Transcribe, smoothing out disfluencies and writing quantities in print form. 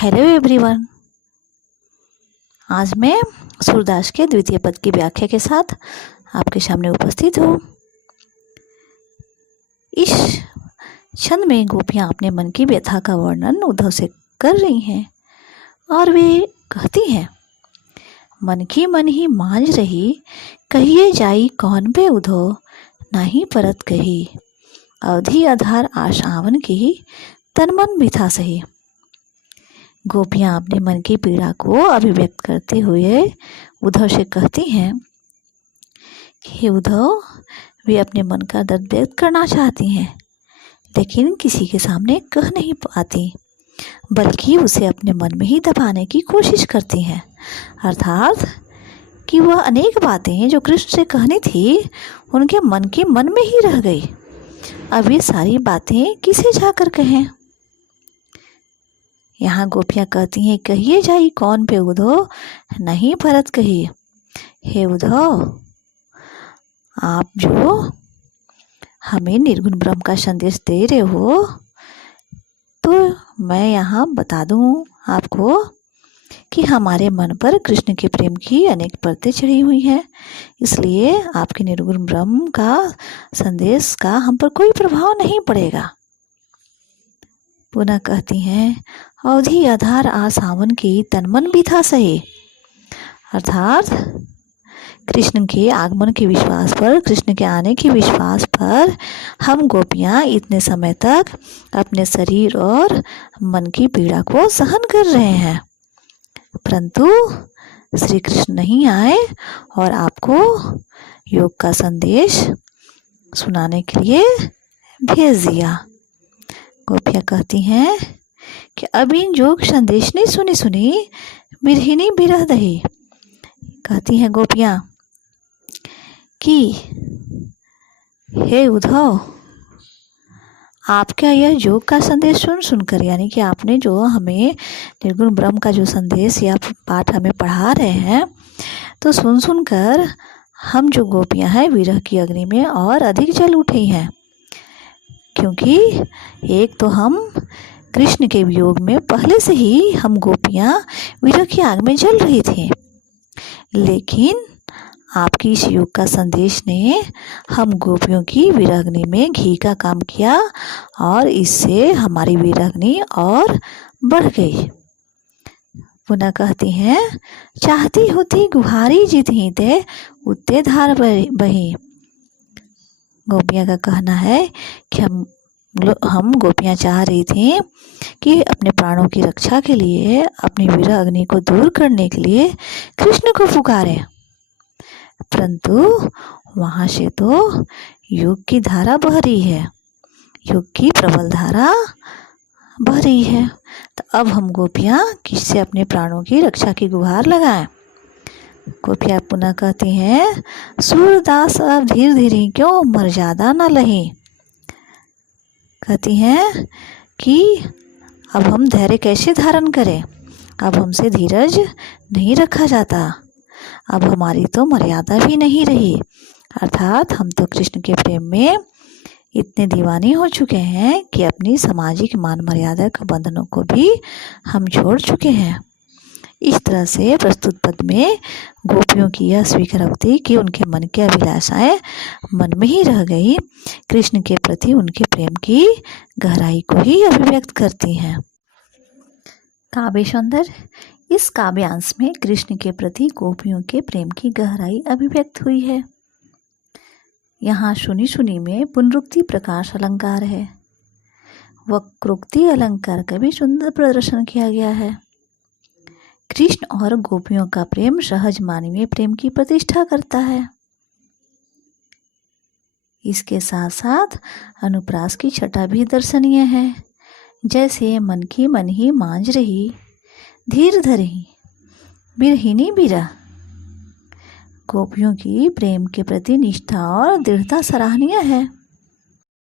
Hello everyone. आज मैं सूरदास के द्वितीय पद की व्याख्या के साथ आपके सामने उपस्थित हूँ। इस छंद में गोपियाँ अपने मन की व्यथा का वर्णन उद्धव से कर रही हैं और वे कहती हैं, मन ही मांझ रही, कहिए जाई कौन पे उद्धव, नाही परत कही, अवधि आधार आशावन की, तन मन बिथा सही। गोपियाँ अपने मन की पीड़ा को अभिव्यक्त करते हुए उद्धव से कहती हैं कि उद्धव, वे अपने मन का दर्द व्यक्त करना चाहती हैं लेकिन किसी के सामने कह नहीं पाती, बल्कि उसे अपने मन में ही दबाने की कोशिश करती हैं। अर्थात कि वह अनेक बातें जो कृष्ण से कहनी थी उनके मन के मन में ही रह गई। अब ये सारी बातें किसे जाकर कहें। यहाँ गोपियाँ कहती हैं, कहिए जाई कौन पे उद्धव, नहीं भरत कही। हे उद्धव, आप जो हमें निर्गुण ब्रह्म का संदेश दे रहे हो, तो मैं यहाँ बता दूँ आपको कि हमारे मन पर कृष्ण के प्रेम की अनेक परतें चढ़ी हुई हैं, इसलिए आपके निर्गुण ब्रह्म का संदेश का हम पर कोई प्रभाव नहीं पड़ेगा। पुनः कहती हैं, अवधि आधार आसावन की, तन मन बिथा सही। अर्थात कृष्ण के आगमन के विश्वास पर, कृष्ण के आने के विश्वास पर हम गोपियाँ इतने समय तक अपने शरीर और मन की पीड़ा को सहन कर रहे हैं, परंतु श्री कृष्ण नहीं आए और आपको योग का संदेश सुनाने के लिए भेज दिया। गोपियाँ कहती हैं कि अब इन योग संदेश ने सुनी बिरहिनी बिरह दही। कहती हैं गोपियाँ कि हे उद्धव, आपका यह योग का संदेश सुनकर, यानी कि आपने जो हमें निर्गुण ब्रह्म का जो संदेश या पाठ हमें पढ़ा रहे हैं, तो सुनकर हम जो गोपियाँ हैं विरह की अग्नि में और अधिक जल उठी हैं। क्योंकि एक तो हम कृष्ण के वियोग में पहले से ही हम गोपियाँ विरह की आग में जल रही थी, लेकिन आपकी इस योग का संदेश ने हम गोपियों की विरहग्नि में घी का काम किया और इससे हमारी विरहग्नि और बढ़ गई। पुनः कहती हैं, चाहती होती गुहारी जितही ते उत्ते धार बही। गोपियाँ का कहना है कि हम गोपियाँ चाह रही थी कि अपने प्राणों की रक्षा के लिए, अपनी विरह अग्नि को दूर करने के लिए कृष्ण को पुकारें, परंतु वहाँ से तो योग की धारा बह रही है, योग की प्रबल धारा बह रही है। तो अब हम गोपियाँ किससे अपने प्राणों की रक्षा की गुहार लगाएं। गोपियाँ पुनः कहती हैं, सूरदास अब धीरे धीरे क्यों मर्यादा न लही। कहती हैं कि अब हम धैर्य कैसे धारण करें, अब हमसे धीरज नहीं रखा जाता, अब हमारी तो मर्यादा भी नहीं रही। अर्थात हम तो कृष्ण के प्रेम में इतने दीवाने हो चुके हैं कि अपनी सामाजिक मान मर्यादा के बंधनों को भी हम छोड़ चुके हैं। इस तरह से प्रस्तुत पद में गोपियों की यह स्वीकारोक्ति कि उनके मन की अभिलाषाएं मन में ही रह गई, कृष्ण के प्रति उनके प्रेम की गहराई को ही अभिव्यक्त करती हैं। काव्य सौंदर्य। इस काव्यांश में कृष्ण के प्रति गोपियों के प्रेम की गहराई अभिव्यक्त हुई है। यहाँ सुनी में पुनरुक्ति प्रकाश अलंकार है, वक्रोक्ति अलंकार का भी सुंदर प्रदर्शन किया गया है। कृष्ण और गोपियों का प्रेम सहज मानवीय प्रेम की प्रतिष्ठा करता है। इसके साथ साथ अनुप्रास की छटा भी दर्शनीय है, जैसे मन ही मांझ रही, धीर धरही, बिरहिनी बिरह। गोपियों की प्रेम के प्रति निष्ठा और दृढ़ता सराहनीय है।